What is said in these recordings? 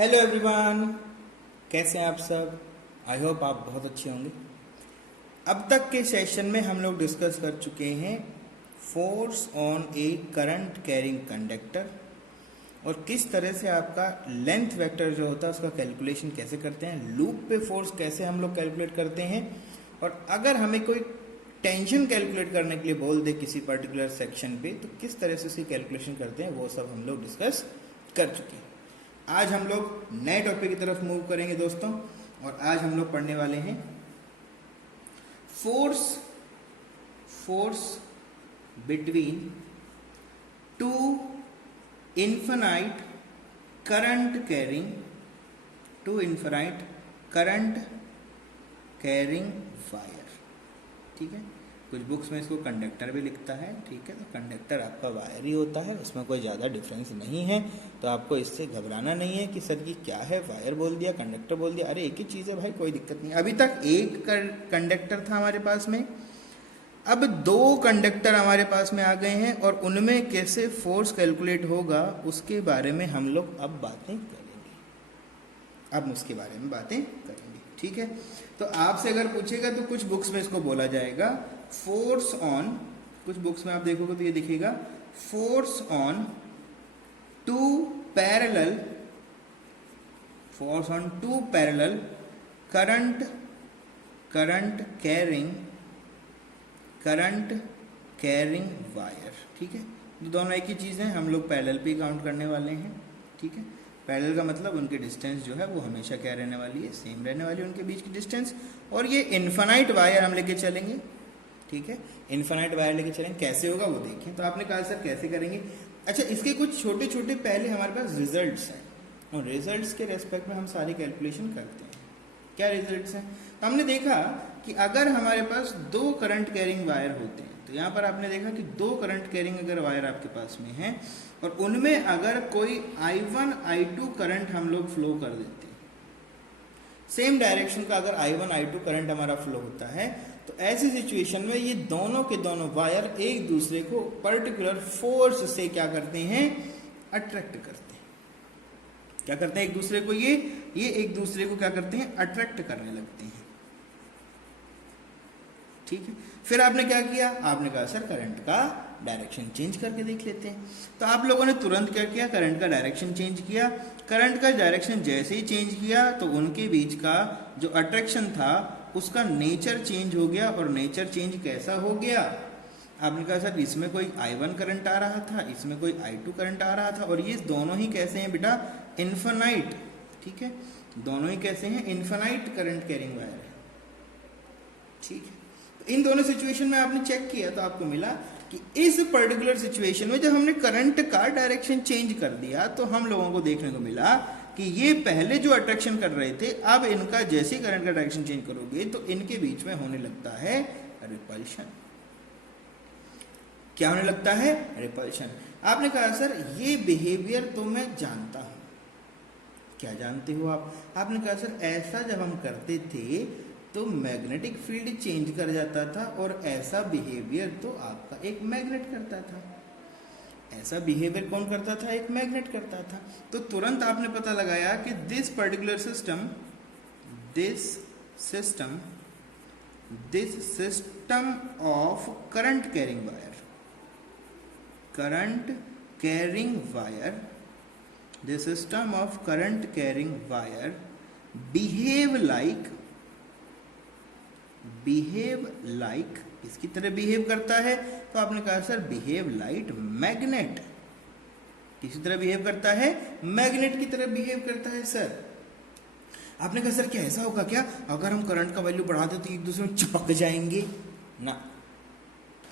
Hello everyone, कैसे हैं आप सब। आई होप आप बहुत अच्छे होंगे। अब तक के सेशन में हम लोग डिस्कस कर चुके हैं force on A current carrying conductor और किस तरह से आपका लेंथ वेक्टर जो होता है उसका कैलकुलेशन कैसे करते हैं, लूप पे फोर्स कैसे हम लोग कैलकुलेट करते हैं, और अगर हमें कोई टेंशन कैलकुलेट करने के लिए बोल दे किसी पर्टिकुलर सेक्शन पे तो किस तरह से उसकी कैलकुलेशन करते हैं, वो सब हम लोग डिस्कस कर चुके हैं। आज हम लोग नए टॉपिक की तरफ मूव करेंगे दोस्तों, और आज हम लोग पढ़ने वाले हैं force between two infinite current carrying wire. ठीक है, कुछ बुक्स में इसको कंडक्टर भी लिखता है। ठीक है, तो कंडक्टर आपका वायर ही होता है, उसमें कोई ज़्यादा डिफरेंस नहीं है, तो आपको इससे घबराना नहीं है कि सर ये क्या है, वायर बोल दिया कंडक्टर बोल दिया, अरे एक ही चीज़ है भाई, कोई दिक्कत नहीं। अभी तक एक कंडक्टर था हमारे पास में, अब दो कंडक्टर हमारे पास में आ गए हैं और उनमें कैसे फोर्स कैलकुलेट होगा उसके बारे में हम लोग अब बातें करेंगे। अब उसके बारे में बातें करेंगे। ठीक है, तो आपसे अगर पूछेगा तो कुछ बुक्स में इसको बोला जाएगा फोर्स ऑन, कुछ बुक्स में आप देखोगे तो ये दिखेगा force on two parallel current carrying wire. ठीक है, तो दोनों एक ही चीज़ है, हम लोग पैरेलल पे काउंट करने वाले हैं। ठीक है, पैरेलल का मतलब उनकी डिस्टेंस जो है वो हमेशा क्या रहने वाली है, सेम रहने वाली है उनके बीच की डिस्टेंस। और ये इन्फिनाइट वायर हम लेके चलेंगे। ठीक है, इन्फिनाइट वायर लेके चलेंगे, कैसे होगा वो देखें। तो आपने कहा सर कैसे करेंगे। अच्छा, इसके कुछ छोटे छोटे पहले हमारे पास रिजल्ट्स हैं और रिजल्ट्स के रेस्पेक्ट में हम सारी कैलकुलेशन करते हैं। क्या रिजल्ट्स हैं, तो हमने देखा कि अगर हमारे पास दो करंट कैरिंग वायर होते हैं, तो यहाँ पर आपने देखा कि दो करंट कैरिंग अगर वायर आपके पास में है और उनमें अगर कोई I1 I2 करंट हम लोग फ्लो कर देते हैं, सेम डायरेक्शन का अगर I1 I2 करंट हमारा फ्लो होता है, तो ऐसी सिचुएशन में ये दोनों के दोनों वायर एक दूसरे को पर्टिकुलर फोर्स से क्या करते हैं, अट्रैक्ट करते हैं। क्या करते हैं एक दूसरे को, ये एक दूसरे को क्या करते हैं, अट्रैक्ट करने लगते हैं। ठीक है, फिर आपने क्या किया, आपने कहा सर करंट का डायरेक्शन चेंज करके देख लेते हैं। तो आप लोगों ने तुरंत क्या किया, करंट का डायरेक्शन चेंज किया। करंट का डायरेक्शन जैसे ही चेंज किया तो उनके बीच का जो अट्रैक्शन था उसका नेचर चेंज हो गया। और नेचर चेंज कैसा हो गया, आपने कहा सर इसमें कोई I1 करंट आ रहा था, इसमें कोई I2 करंट आ रहा था, और ये दोनों ही कैसे हैं बेटा, इन्फिनाइट। ठीक है, दोनों ही कैसे हैं, इन्फिनाइट करंट कैरिंग वायर है। ठीक है, तो इन दोनों सिचुएशन में आपने चेक किया तो आपको मिला कि इस पर्टिकुलर सिचुएशन में जब हमने करंट का डायरेक्शन चेंज कर दिया तो हम लोगों को देखने को मिला कि ये पहले जो अट्रैक्शन कर रहे थे, अब इनका जैसे ही करंट का डायरेक्शन चेंज करोगे तो इनके बीच में होने लगता है रिपल्शन। क्या होने लगता है, रिपल्शन। आपने कहा सर ये बिहेवियर तो मैं जानता हूं। क्या जानते हो आप, आपने कहा सर ऐसा जब हम करते थे तो मैग्नेटिक फील्ड चेंज कर जाता था और ऐसा बिहेवियर तो आपका एक मैग्नेट करता था। ऐसा बिहेवियर कौन करता था, एक मैग्नेट करता था। तो तुरंत आपने पता लगाया कि this particular system of current carrying wire, the system of current carrying wire behave like इसकी तरह बिहेव करता है। तो आपने कहा सर बिहेव लाइक मैग्नेट, किसी तरह बिहेव करता है, मैग्नेट की तरह बिहेव करता है। सर आपने कहा सर क्या ऐसा होगा क्या, अगर हम करंट का वैल्यू बढ़ा दे तो एक दूसरे में चिपक जाएंगे ना,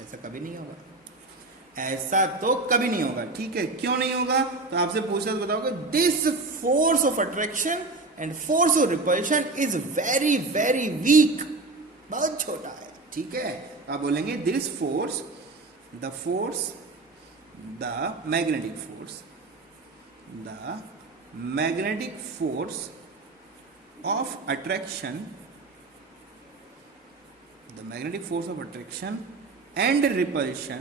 ऐसा कभी नहीं होगा, ऐसा तो कभी नहीं होगा। ठीक है, क्यों नहीं होगा, तो आपसे पूछा तो बताओगे this force of attraction and force of repulsion is very very weak, बहुत छोटा है। ठीक है, आप बोलेंगे this force, the magnetic force of attraction and repulsion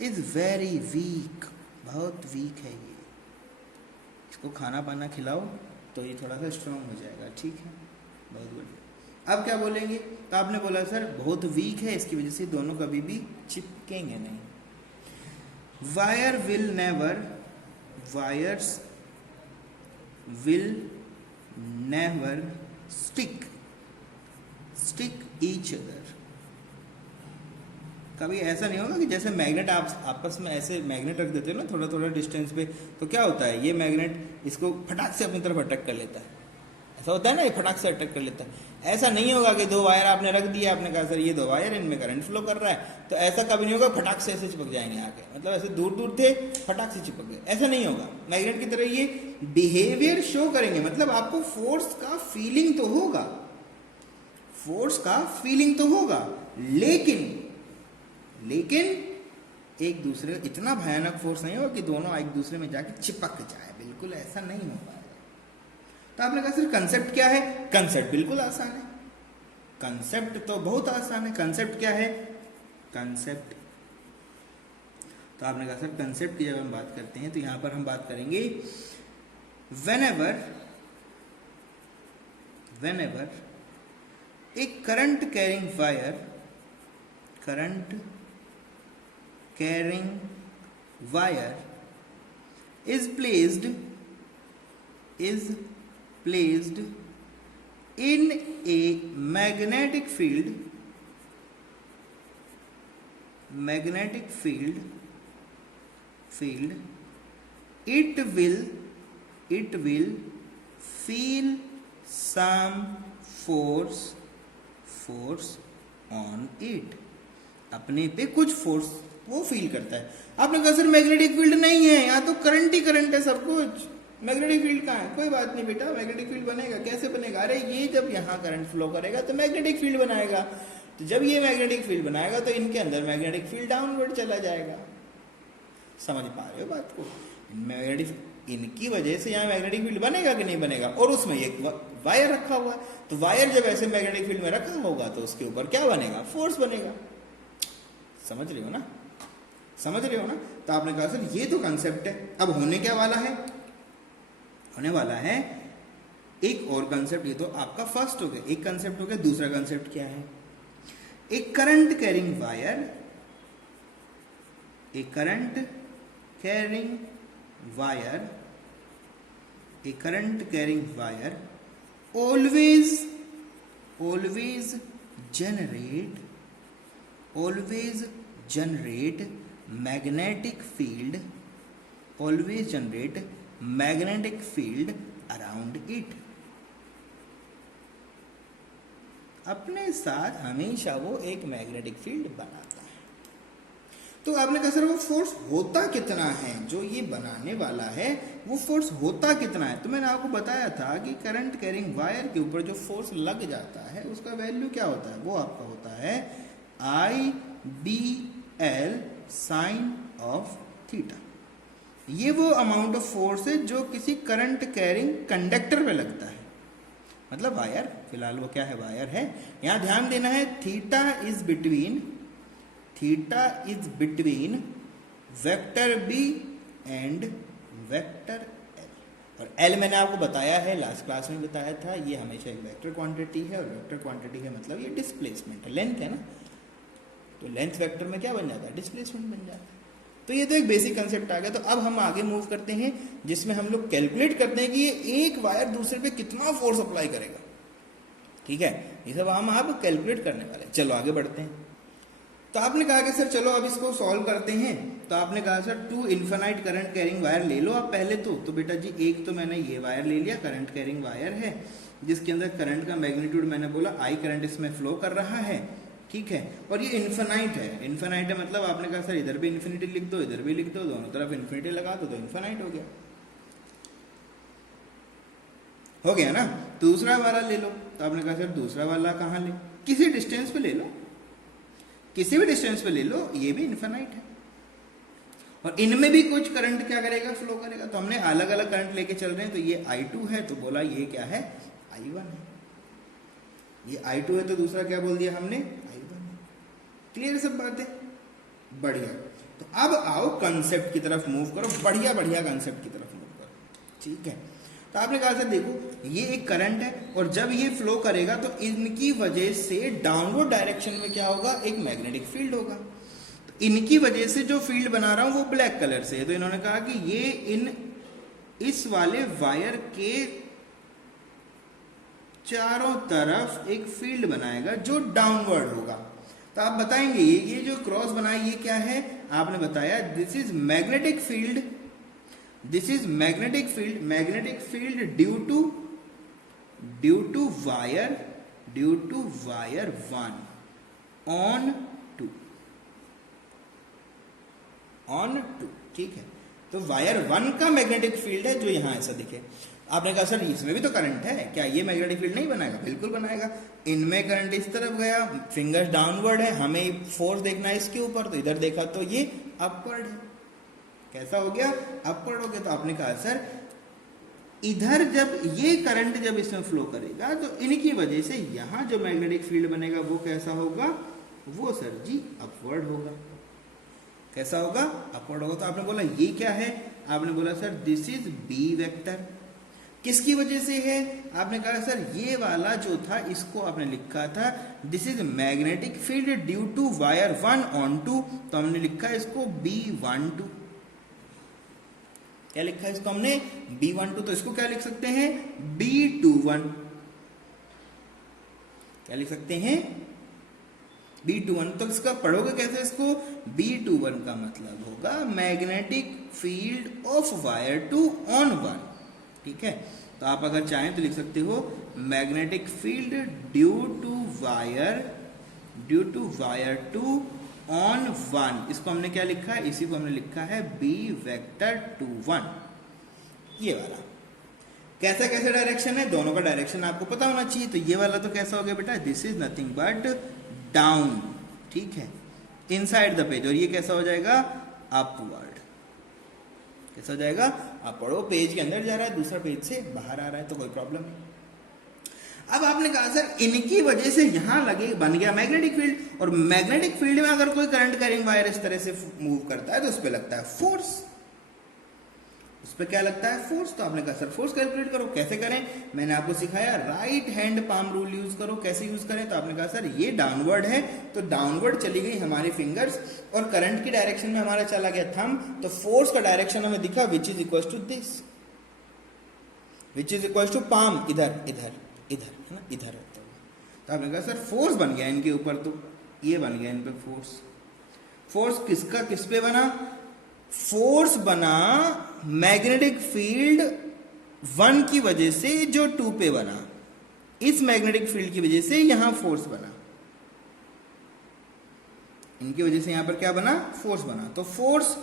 is very weak, बहुत वीक है ये, इसको खाना पाना खिलाओ तो ये थोड़ा सा स्ट्रांग हो जाएगा, ठीक है, बहुत बढ़िया। अब क्या बोलेंगे, तो आपने बोला सर बहुत वीक है, इसकी वजह से दोनों कभी भी चिपकेंगे नहीं। Wire will never, wires will never stick each other. कभी ऐसा नहीं होगा कि जैसे मैग्नेट आप आपस में ऐसे मैग्नेट रख देते हो ना थोड़ा थोड़ा डिस्टेंस पे, तो क्या होता है, ये मैग्नेट इसको फटाक से अपनी तरफ अटैक कर लेता है, ऐसा होता है ना, ये फटाक से अटैक कर लेता है। ऐसा नहीं होगा कि दो वायर आपने रख दिया, आपने कहा सर ये दो वायर इनमें करंट फ्लो कर रहा है, तो ऐसा कभी नहीं होगा फटाक से ऐसे चिपक जाएंगे आके, मतलब ऐसे दूर दूर थे फटाक से चिपक गए, ऐसा नहीं होगा। मैग्नेट की तरह ये बिहेवियर शो करेंगे, मतलब आपको फोर्स का फीलिंग तो होगा, फोर्स का फीलिंग तो होगा, लेकिन एक दूसरे, इतना भयानक फोर्स नहीं होगा कि दोनों एक दूसरे में जाके चिपक जाए, बिल्कुल ऐसा नहीं हो पाएगा। तो आपने कहा सर कंसेप्ट क्या है, कंसेप्ट बिल्कुल आसान है, कंसेप्ट तो बहुत आसान है। कंसेप्ट क्या है, कंसेप्ट, तो आपने कहा सर कंसेप्ट की जब हम बात करते हैं तो यहां पर हम बात करेंगे whenever a current carrying wire is placed in a magnetic field, it will feel some force on it, अपने पे कुछ फोर्स वो फील करता है। आपने कहा सर मैग्नेटिक फील्ड नहीं है, यहाँ तो करंट ही करंट है सब कुछ, मैग्नेटिक फील्ड कहाँ है? कोई बात नहीं बेटा, मैग्नेटिक फील्ड बनेगा, कैसे बनेगा, अरे ये जब यहाँ करंट फ्लो करेगा तो मैग्नेटिक फील्ड बनाएगा, तो जब ये मैग्नेटिक फील्ड बनाएगा तो इनके अंदर मैग्नेटिक फील्ड डाउनवर्ड चला जाएगा। समझ पा रहे हो बात को, मैग्नेटिक, इनकी वजह से यहाँ मैग्नेटिक फील्ड बनेगा कि नहीं बनेगा, और उसमें एक वायर रखा हुआ है, तो वायर जब ऐसे मैग्नेटिक फील्ड में रखा होगा तो उसके ऊपर क्या बनेगा, फोर्स बनेगा। समझ रहे हो ना, समझ रहे हो ना। तो आपने कहा सर ये तो कंसेप्ट है, अब होने क्या वाला है, होने वाला है एक और कंसेप्ट। ये तो आपका फर्स्ट हो गया, एक कंसेप्ट हो गया, दूसरा कंसेप्ट क्या है, एक current carrying wire, a current carrying wire always generate magnetic field around it, अपने साथ हमेशा वो एक मैग्नेटिक फील्ड बनाता है। तो आपने कहा सर वो फोर्स होता कितना है, जो ये बनाने वाला है वो फोर्स होता कितना है, तो मैंने आपको बताया था कि करंट कैरिंग वायर के ऊपर जो फोर्स लग जाता है उसका वैल्यू क्या होता है, वो आपका होता है IBL साइन ऑफ थीटा। ये वो अमाउंट ऑफ फोर्स है जो किसी करंट कैरिंग कंडक्टर पे लगता है, मतलब वायर, फिलहाल वो क्या है, वायर है। यहां ध्यान देना है theta is between vector B and vector L, और एल मैंने आपको बताया है, लास्ट क्लास में बताया था, ये हमेशा एक वेक्टर क्वांटिटी है, और वेक्टर क्वांटिटी का मतलब ये डिस्प्लेसमेंट है, लेंथ है ना, तो लेंथ वेक्टर में क्या बन जाता है, डिस्प्लेसमेंट बन जाता है। तो ये तो एक बेसिक कंसेप्ट आ गया। तो अब हम आगे मूव करते हैं जिसमें हम लोग कैलकुलेट करते हैं कि ये एक वायर दूसरे पे कितना फोर्स अप्लाई करेगा, ठीक है, ये सब हम आप कैलकुलेट करने वाले हैं। चलो आगे बढ़ते हैं। तो आपने कहा कि सर चलो अब इसको सॉल्व करते हैं, तो आपने कहा sir two infinite current carrying wire ले लो आप पहले तो बेटा जी एक तो मैंने ये वायर ले लिया, करंट कैरिंग वायर है, जिसके अंदर करंट का मैग्नीट्यूड मैंने बोला आई करंट इसमें फ्लो कर रहा है, ठीक है, और ये इन्फिनाइट है मतलब आपने कहा सर इधर भी इन्फिनिटी लिख दो, इधर भी लिख दो, दोनों तरफ इन्फिनिटी लगा दो तो इन्फिनाइट हो गया ना। दूसरा वाला ले लो, तो आपने कहा सर दूसरा वाला कहाँ ले, किसी डिस्टेंस पे ले लो, किसी भी डिस्टेंस पे ले लो, ये भी इन्फिनाइट है, और इनमें भी कुछ करंट क्या करेगा, फ्लो करेगा। तो हमने अलग अलग करंट लेके चल रहे हैं, तो ये I2 है तो बोला ये क्या है, I1 है, ये I2 है तो दूसरा क्या बोल दिया हमने, I1 है। क्लियर सब बातें, बढ़िया। तो अब आओ कंसेप्ट की तरफ मूव करो, बढ़िया बढ़िया कंसेप्ट की तरफ मूव करो, ठीक है। तो आपने कहा सर देखो ये एक करंट है और जब ये फ्लो करेगा तो इनकी वजह से डाउनवर्ड डायरेक्शन में क्या होगा, एक मैग्नेटिक फील्ड होगा। तो इनकी वजह से जो फील्ड बना रहा हूं वो ब्लैक कलर से है, तो इन्होंने कहा कि ये इस वाले वायर के चारों तरफ एक फील्ड बनाएगा जो डाउनवर्ड होगा। तो आप बताएंगे ये जो क्रॉस बनाया ये क्या है, आपने बताया this is magnetic field, this is magnetic field due to wire 1 on two, ठीक है। तो वायर 1 का मैग्नेटिक फील्ड है जो यहां ऐसा दिखे। आपने कहा सर इसमें भी तो करंट है, क्या ये मैग्नेटिक फील्ड नहीं बनाएगा? बिल्कुल बनाएगा। इनमें करंट इस तरफ गया, फिंगर्स डाउनवर्ड है, हमें फोर्स देखना है इसके ऊपर, तो इधर देखा तो ये अपवर्ड है। कैसा हो गया? अपवर्ड हो गया। तो आपने कहा सर इधर जब ये करंट जब इसमें फ्लो करेगा तो इनकी वजह से यहां जो मैग्नेटिक फील्ड बनेगा वो कैसा होगा? वो सर जी अपवर्ड होगा। कैसा होगा? अपवर्ड होगा। तो आपने बोला ये क्या है? आपने बोला sir this is B vector. किसकी वजह से है? आपने कहा सर ये वाला जो था इसको आपने लिखा था this is magnetic field due to wire 1 on two, तो हमने लिखा इसको B12। क्या लिखा है इसको हमने? B12। तो इसको क्या लिख सकते हैं? B21। क्या लिख सकते हैं? B21। तो इसका पढ़ोगे कैसे इसको? B21 का मतलब होगा magnetic field of wire 2 on 1, ठीक है। तो आप अगर चाहें तो लिख सकते हो magnetic field due to wire 2 on 1। इसको हमने क्या लिखा है? इसी को हमने लिखा है B वेक्टर 21। ये वाला कैसा कैसे डायरेक्शन है? दोनों का डायरेक्शन आपको पता होना चाहिए। तो ये वाला तो कैसा हो गया बेटा? This is nothing but down, ठीक है, इनसाइड द पेज। और ये कैसा हो जाएगा? अपवर्ड। कैसा हो जाएगा? आप पढ़ो पेज के अंदर जा रहा है, दूसरा पेज से बाहर आ रहा है, तो कोई प्रॉब्लम नहीं। अब आपने कहा सर इनकी वजह से यहां लगे बन गया मैग्नेटिक फील्ड, और मैग्नेटिक फील्ड में अगर कोई करंट कैरिंग वायर इस तरह से मूव करता है तो उस पर लगता है फोर्स। उस पर क्या लगता है? फोर्स। तो आपने कहा सर फोर्स कैलकुलेट करो। कैसे करें? मैंने आपको सिखाया right hand palm rule use करो। कैसे यूज करें? तो आपने कहा सर ये डाउनवर्ड है तो डाउनवर्ड चली गई हमारी फिंगर्स और करंट की डायरेक्शन में हमारा चला गया थंब, तो फोर्स का डायरेक्शन हमें दिखा which is equal to this, which is equal to palm, इधर इधर इधर है ना, इधर रहता है। तो आपने कहा सर फोर्स बन गया इनके ऊपर, तो ये बन गया इन पे फोर्स। फोर्स किसका किस पे बना? फोर्स बना मैग्नेटिक फील्ड 1 की वजह से जो 2 पे बना, इस मैग्नेटिक फील्ड की वजह से यहां फोर्स बना, इनकी वजह से यहां पर क्या बना? फोर्स बना। तो फोर्स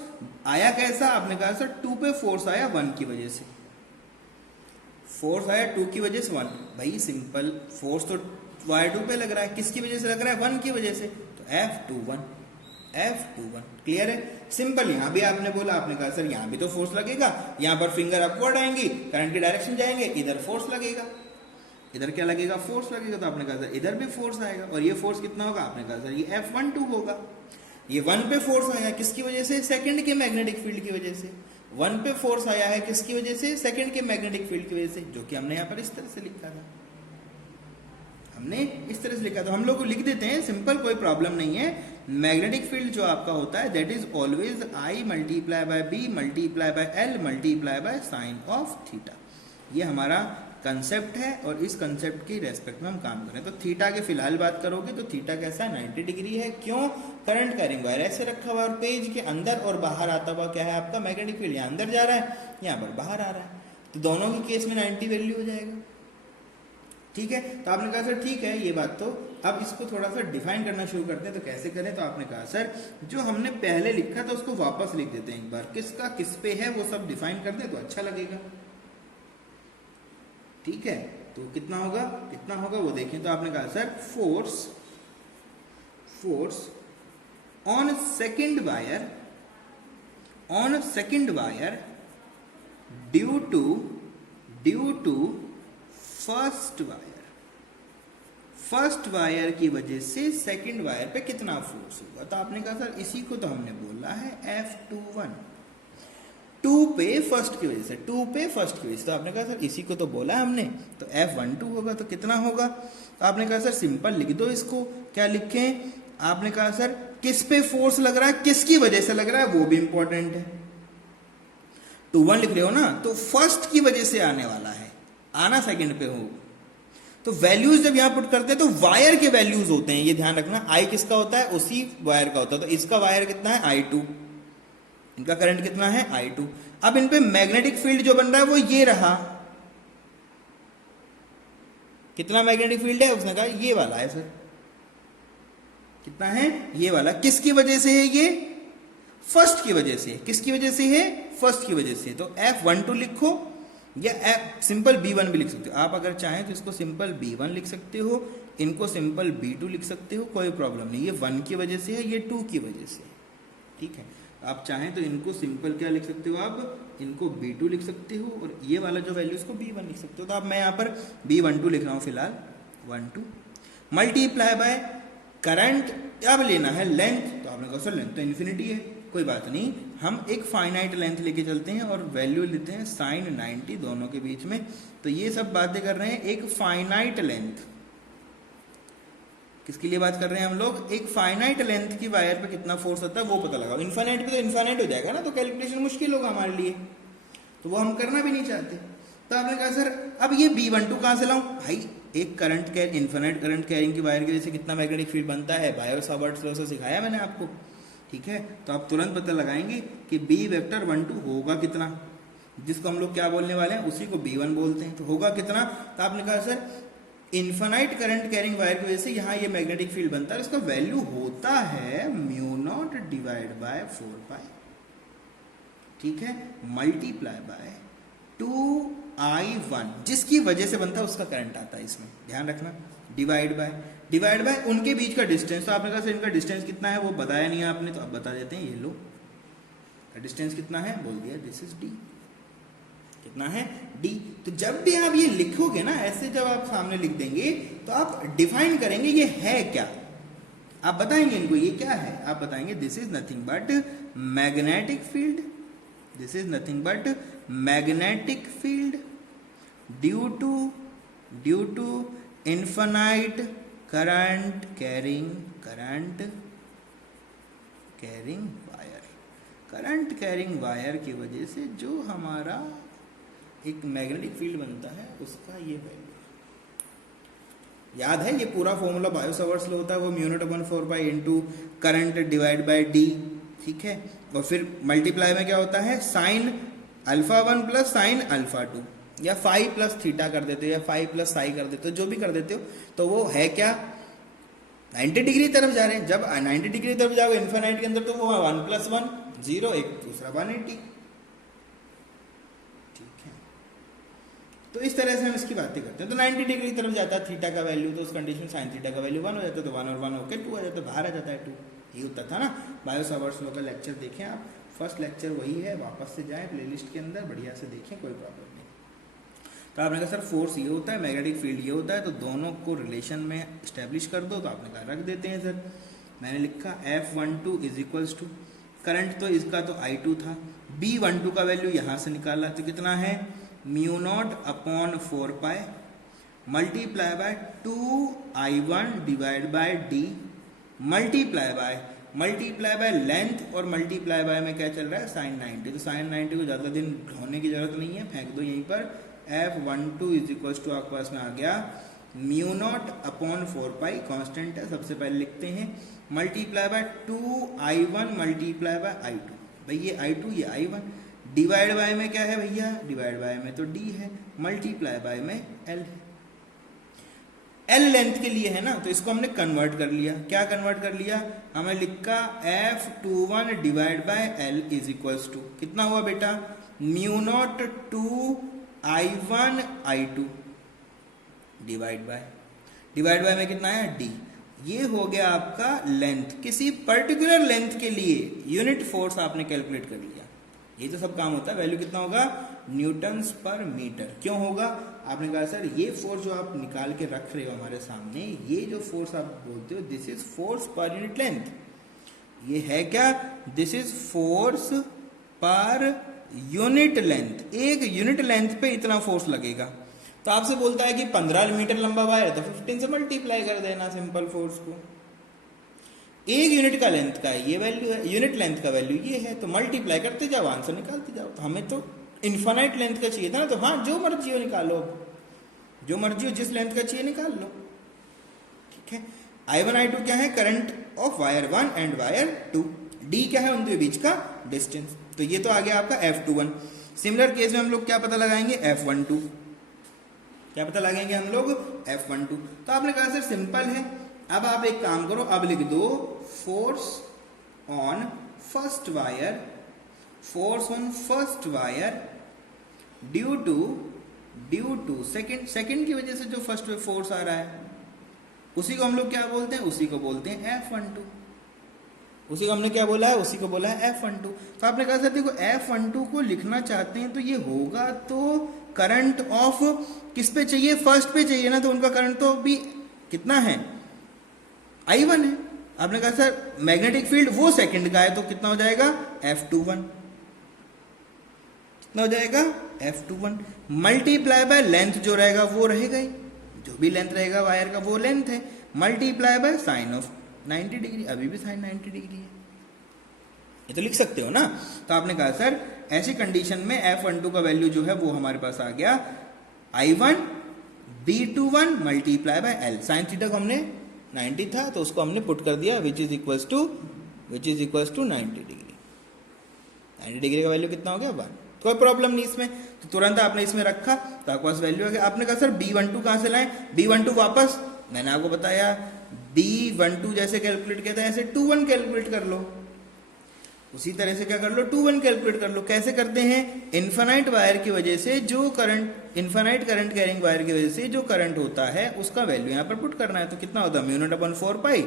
आया कैसा? आपने कहा सर 2 पे फोर्स आया 1 की वजह से, फोर्स आया 2 की वजह से 1। भाई सिंपल, फोर्स तो वायर 2 पे लग रहा है, किसकी वजह से लग रहा है? 1 की वजह से, तो F21। क्लियर है? सिंपल। यहां भी आपने बोला, आपने कहा सर यहां भी तो फोर्स लगेगा, यहां पर फिंगर अपवर्ड आएंगी, करंट की डायरेक्शन जाएंगे, इधर फोर्स लगेगा, इधर क्या लगेगा? फोर्स लगेगा। तो आपने कहा सर इधर भी फोर्स आएगा, और ये फोर्स कितना होगा? आपने कहा सर ये F12 होगा। ये 1 पे फोर्स आया किसकी वजह से? सेकंड के मैग्नेटिक फील्ड की वजह से। 1 पे फोर्स आया है किसकी वजह से? सेकंड के मैग्नेटिक फील्ड की वजह से, जो कि हमने यहां पर इस तरह से लिखा था, हमने इस तरह से लिखा। तो हम लोग को लिख देते हैं, सिंपल, कोई प्रॉब्लम नहीं है। मैग्नेटिक फील्ड जो आपका होता है that is always I multiply by B multiply by L multiply by sine of theta. ये हमारा कंसेप्ट है और इस कंसेप्ट की रेस्पेक्ट में हम काम करें। तो थीटा के फिलहाल बात करोगे तो थीटा कैसा है? 90 डिग्री है। क्यों? करंट कैरिंग वायर ऐसे रखा हुआ और पेज के अंदर और बाहर आता हुआ क्या है आपका? Magnetic field. यहाँ अंदर जा रहा है, यहाँ पर बाहर आ रहा है, तो दोनों के केस में 90 वैल्यू हो जाएगा। ठीक है। तो आपने कहा सर ठीक है ये बात, तो अब इसको थोड़ा सा डिफाइन करना शुरू करते हैं। तो कैसे करें? तो आपने कहा सर जो हमने पहले लिखा था उसको वापस लिख देते हैं एक बार, किसका किस पे है वो सब डिफाइन कर दे तो अच्छा लगेगा। ठीक है, तो कितना होगा वो देखें। तो आपने कहा sir force on second wire due to first wire की वजह से सेकंड वायर पे कितना फोर्स होगा। तो आपने कहा सर इसी को तो हमने बोला है F21, 2 पे फर्स्ट की वजह से, 2 पे फर्स्ट की वजह से। तो आपने कहा सर इसी को तो बोला है हमने, तो F12 होगा तो कितना होगा। तो आपने कहा सर सिंपल लिख दो इसको। क्या लिखें, आपने कहा सर किस पे फोर्स लग रहा है, किसकी वजह से लग रहा है, वो भी इंपॉर्टेंट है। 21 लिख रहे हो ना, तो फर्स्ट की वजह से आने वाला है, आना सेकंड पे हो। तो वैल्यूज जब यहां पुट करते हैं तो वायर के वैल्यूज होते हैं, ये ध्यान रखना। आई किसका होता है, उसी वायर का होता है। तो इसका वायर कितना है I2, इनका करंट कितना है I2। अब इन पे मैग्नेटिक फील्ड जो बन रहा है वो ये रहा। कितना मैग्नेटिक फील्ड है, उसने कहा ये वाला है सर। कितना है, ये वाला। किसकी वजह से है ये, फर्स्ट की वजह से। किसकी वजह से है, फर्स्ट की वजह से। तो F12 लिखो, या सिंपल B1 भी लिख सकते हो आप। अगर चाहें तो इसको सिंपल B1 लिख सकते हो, इनको सिंपल B2 लिख सकते हो, कोई प्रॉब्लम नहीं। ये 1 की वजह से है, ये 2 की वजह से, ठीक है। आप चाहें तो इनको सिंपल क्या लिख सकते हो आप, इनको B2 लिख सकते हो, और ये वाला जो वैल्यू इसको B1 लिख सकते हो। तो अब मैं यहाँ पर B12 लिख रहा हूँ फिलहाल, 12 मल्टीप्लाई बाय करंट। अब लेना है लेंथ, तो आपने कहा सर लेंथ तो इन्फिनिटी है, कोई बात नहीं, हम एक फाइनाइट लेंथ लेके चलते हैं और वैल्यू लेते हैं sin 90 दोनों के बीच में। तो ये सब बातें कर रहे हैं एक फाइनाइट लेंथ। किसके लिए बात कर रहे हैं हम लोग, एक फाइनाइट लेंथ की वायर पे कितना फोर्स होता है वो पता लगाओ। इनफाइनाइट पे तो इनफाइनाइट हो जाएगा ना, तो कैलकुलेशन मुश्किल होगा हमारे लिए, तो वो हम करना भी नहीं चाहते। तो आपने कहा सर अब ये B12 कहां से लाऊं, भाई एक करंट कैर इनफाइनाइट करंट कैरिंग की वायर की वजह से कितना मैग्नेटिक फील्ड बनता है, बायो-सावर्ट्स लॉ से सिखाया मैंने आपको, ठीक है। तो आप तुरंत पता लगाएंगे कि B12 होगा कितना, जिसको हम लोग क्या बोलने वाले हैं उसी को B1 बोलते हैं। तो होगा कितना, तो आपने कहा sir infinite current carrying wire की वजह से यहाँ ये मैग्नेटिक फील्ड बनता है, इसका वैल्यू होता है μ0 डिवाइड बाय 4 ठीक है, मल्टीप्लाई बाय 2I1, जिसकी वजह से बनता है उसका करंट आता है इसमें, ध्यान रखना। डिवाइड बाय उनके बीच का डिस्टेंस। तो आपने कहा सर इनका डिस्टेंस कितना है, वो बताया नहीं आपने, तो अब बता देते हैं। ये लो डिस्टेंस कितना है, बोल दिया, दिस इज D। कितना है, D। तो जब भी आप ये लिखोगे ना ऐसे, जब आप सामने लिख देंगे तो आप डिफाइन करेंगे ये है क्या, आप बताएंगे इनको ये क्या है। आप बताएंगे this is nothing but magnetic field, this is nothing but magnetic field due to infinite current carrying wire. Current carrying wire की वजह से जो हमारा एक मैग्नेटिक फील्ड बनता है उसका ये वैल्यू याद है। ये पूरा फॉर्मूला बायो-सावर्ट्स लॉ होता है, वो μ0/4 into current divide by D, ठीक है। और फिर मल्टीप्लाई में क्या होता है, sin α1 प्लस sin α2, या फाई प्लस थीटा कर देते हो, या फाई प्लस साई कर देते हो, जो भी कर देते हो। तो वो है क्या, 90 डिग्री तरफ जा रहे हैं। जब 90 डिग्री तरफ जाओगे इनफाइनाइट के अंदर, तो वो 1 + 1 0, एक दूसरा 180, ठीक है। तो इस तरह से हम इसकी बातें करते हैं। तो 90 डिग्री तरफ जाता है थीटा का वैल्यू, तो उस कंडीशन में sin थीटा का वैल्यू 1 हो जाता है, तो 1 और 1 होकर 2 आ जाता है, बाहर आ जाता है 2। ये होता था ना बायो-सावर्ट्स लॉ का लेक्चर, देखें आप, फर्स्ट लेक्चर वही है, वापस से जाएं प्लेलिस्ट के अंदर, बढ़िया से देखें, कोई प्रॉब्लम नहीं। तो आपने कहा सर फोर्स ये होता है, मैग्नेटिक फील्ड ये होता है, तो दोनों को रिलेशन में इस्टेब्लिश कर दो। तो आपने कहा रख देते हैं सर। मैंने लिखा F12 is equals to, current तो इसका तो I2 था, B12 का वैल्यू यहाँ से निकाला, तो कितना है μ0/4 multiply by 2I1 divide by D, multiply by length, और मल्टीप्लाई बाय में क्या चल रहा है, sin 90। तो sin 90 को ज़्यादा दिन ढोने की जरूरत नहीं है, फेंक दो यहीं पर। F12 इज इक्वल टू आपके पास में आ गया μ0/4 कांस्टेंट है, सबसे पहले लिखते हैं, multiply by 2I1 multiply by I2, भाई ये I2 ये I1, डिवाइड बाय में क्या है भैया, डिवाइड बाय में तो D है, मल्टीप्लाई बाय में L है। L लेंथ के लिए है ना, तो इसको हमने कन्वर्ट कर लिया। क्या कन्वर्ट कर लिया, हमें लिखा F21 divide by L is equals to, कितना हुआ बेटा, μ0 2I1 I2 डिवाइड बाय में कितना है D। ये हो गया आपका लेंथ। किसी पर्टिकुलर लेंथ के लिए यूनिट फोर्स आपने कैलकुलेट कर लिया, ये तो सब काम होता है। वैल्यू कितना होगा, न्यूटन्स पर मीटर। क्यों होगा, आपने कहा सर ये फोर्स जो आप निकाल के रख रहे हो हमारे सामने, ये जो फोर्स आप बोलते हो this is force per unit length. ये है क्या, this is force per unit length. एक यूनिट लेंथ पे इतना फोर्स लगेगा। तो आपसे बोलता है कि 15 मीटर लंबा वायर है तो 15 से मल्टीप्लाई कर देना सिंपल फोर्स को। एक यूनिट का लेंथ का ये वैल्यू है, यूनिट लेंथ का वैल्यू ये है, तो मल्टीप्लाई करते जाओ, आंसर निकालते जाओ। तो हमें तो इन्फानाइट लेंथ का चाहिए था ना, तो हाँ जो मर्जी हो निकालो, जो मर्जी हो, जिस लेंथ का चाहिए निकाल लो। ठीक है, I1 I2 क्या है, current of wire 1 and wire 2। D क्या है, उनके बीच का डिस्टेंस। तो ये तो आ गया आपका F21। सिमिलर केस में हम लोग क्या पता लगाएंगे, F12। क्या पता लगाएंगे हम लोग, F12। तो आपने कहा सर सिंपल है। अब आप एक काम करो, अब लिख दो force on first wire, force on first wire due to second की वजह से जो फर्स्ट पे फोर्स आ रहा है उसी को हम लोग क्या बोलते हैं, उसी को बोलते हैं F12। उसी को हमने क्या बोला है, उसी को बोला है F12। तो आपने कहा सर देखो F12 को लिखना चाहते हैं तो ये होगा तो करंट ऑफ किस पे चाहिए, फर्स्ट पे चाहिए ना, तो उनका करंट तो भी कितना है, I1 है। आपने कहा सर मैग्नेटिक फील्ड वो सेकंड का है तो कितना हो जाएगा, F21। कितना हो जाएगा, F21 मल्टीप्लाई बाय लेंथ जो रहेगा वो रहेगा ही, जो भी लेंथ रहेगा वायर का वो लेंथ है, multiply by sine of 90 degree. अभी भी साइन 90 डिग्री है, ये तो लिख सकते हो ना। तो आपने कहा सर ऐसी कंडीशन में F12 का वैल्यू जो है वो हमारे पास आ गया I1 B21 multiply by L। Sine theta को हमने 90 था तो उसको हमने पुट कर दिया which is equals to 90 degree. 90 degree का वैल्यू कितना हो गया, 1। कोई प्रॉब्लम नहीं इसमें, तो तुरंत आपने इसमें रखा तो आपके पास वैल्यू आ गया। आपने कहा सर B12 कहां से लाएं, B12 वापस मैंने आपको बताया B12 जैसे कैलकुलेट किया था ऐसे 21 कैलकुलेट कर लो, उसी तरह से क्या कर लो, 21 कैलकुलेट कर लो। कैसे करते हैं, इन्फानाइट वायर की वजह से जो current, infinite current carrying wire की वजह से जो करंट होता है उसका वैल्यू यहाँ पर पुट करना है। तो कितना होता है, μ0/4 पाई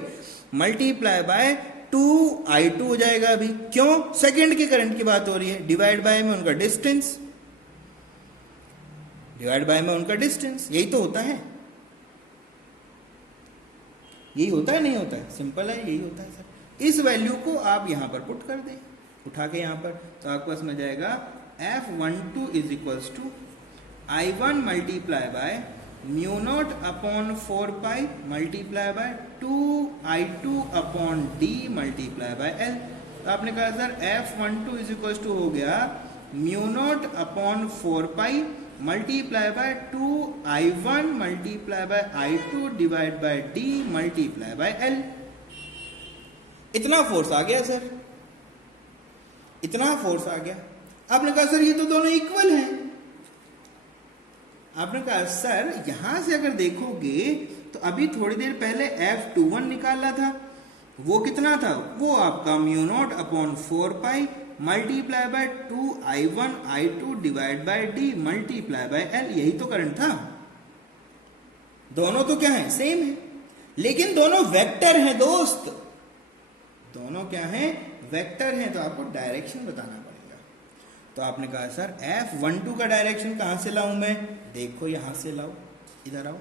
मल्टीप्लाई बाय 2I2 हो जाएगा। अभी क्यों, सेकंड के करंट की बात हो रही है, डिवाइड बाय में उनका डिस्टेंस, डिवाइड बाय में उनका डिस्टेंस, यही तो होता है, यही होता है, नहीं होता है, सिंपल है, यही होता है सर। इस वैल्यू को आप यहां पर पुट कर दें, उठा के यहां पर, तो आपके पास में जाएगा F12 is equals to I1 multiply by μ0/4 pi multiply by 2I2/D multiply by L। तो आपने कहा sir F12 is equals to हो गया μ0/4 pi multiply by 2I1 multiply by I2 divide by D multiply by L। इतना force आ गया sir, इतना force आ गया। आपने कहा सर ये तो दोनों इक्वल हैं। आपने कहा सर यहां से अगर देखोगे तो अभी थोड़ी देर पहले F21 निकाला था, वो कितना था, वो आपका μ0/4 pi multiply by 2I1 I2 divide by D multiply by L, यही तो करंट था। दोनों तो क्या है, सेम है, लेकिन दोनों वेक्टर हैं दोस्त, दोनों क्या हैं, वेक्टर हैं। तो आपको डायरेक्शन बताना पड़ेगा। तो आपने कहा सर F12 का डायरेक्शन कहां से लाऊं मैं, देखो यहां से लाओ, इधर आओ।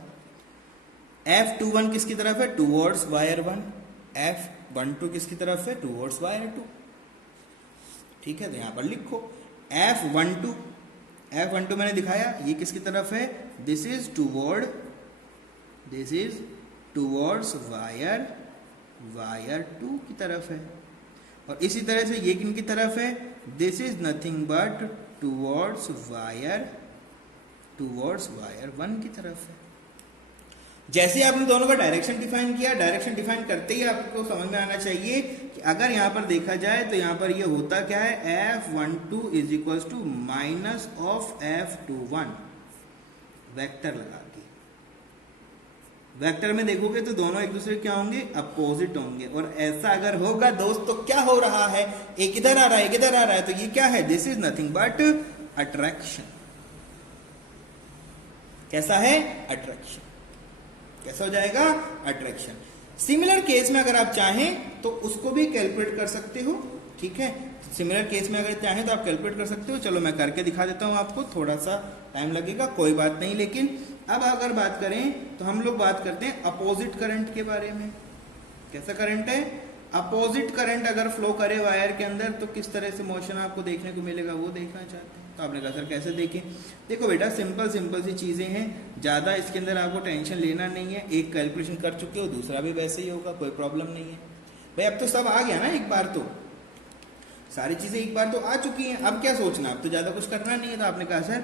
F21 किसकी तरफ है, टूवर्ड्स वायर 1, F12 किसकी तरफ है, टूवर्ड्स वायर 2। ठीक है, तो यहां पर लिखो F12 मैंने दिखाया, ये किसकी तरफ है, दिस इज टूवर्ड्स वायर 2 की तरफ है। और इसी तरह से ये किन की तरफ है, this is nothing but towards wire 1 की तरफ है। जैसे आपने दोनों का डायरेक्शन डिफाइन किया, डायरेक्शन डिफाइन करते ही आपको समझ में आना चाहिए कि अगर यहां पर देखा जाए तो यहां पर ये होता क्या है, F12 is equals to minus of F21, vector लगा के। वेक्टर में देखोगे तो दोनों एक दूसरे क्या होंगे, अपोजिट होंगे। और ऐसा अगर होगा दोस्त तो क्या हो रहा है, एक इधर आ रहा है, एक इधर आ रहा है, तो ये क्या है, this is nothing but attraction. कैसा है, अट्रैक्शन। कैसा हो जाएगा, अट्रैक्शन। सिमिलर केस में अगर आप चाहें तो उसको भी कैलकुलेट कर सकते हो। ठीक है। सिमिलर केस में अगर चाहें तो आप कैलकुलेट कर सकते हो। चलो मैं करके दिखा देता हूँ आपको, थोड़ा सा टाइम लगेगा, कोई बात नहीं। लेकिन अब अगर बात करें तो हम लोग बात करते हैं अपोजिट करंट के बारे में। कैसा करंट है? अपोजिट करंट अगर फ्लो करे वायर के अंदर तो किस तरह से मोशन आपको देखने को मिलेगा, वो देखना चाहते हैं। तो आपने कहा सर कैसे देखें? देखो बेटा, सिंपल सी चीज़ें हैं, ज़्यादा इसके अंदर आपको टेंशन लेना नहीं है। एक कैलकुलेशन कर चुके हो, दूसरा भी वैसे ही होगा, कोई प्रॉब्लम नहीं है भाई। अब तो सब आ गया ना, एक बार तो सारी चीज़ें एक बार तो आ चुकी हैं। अब क्या सोचना, अब तो ज़्यादा कुछ करना नहीं है। तो आपने कहा सर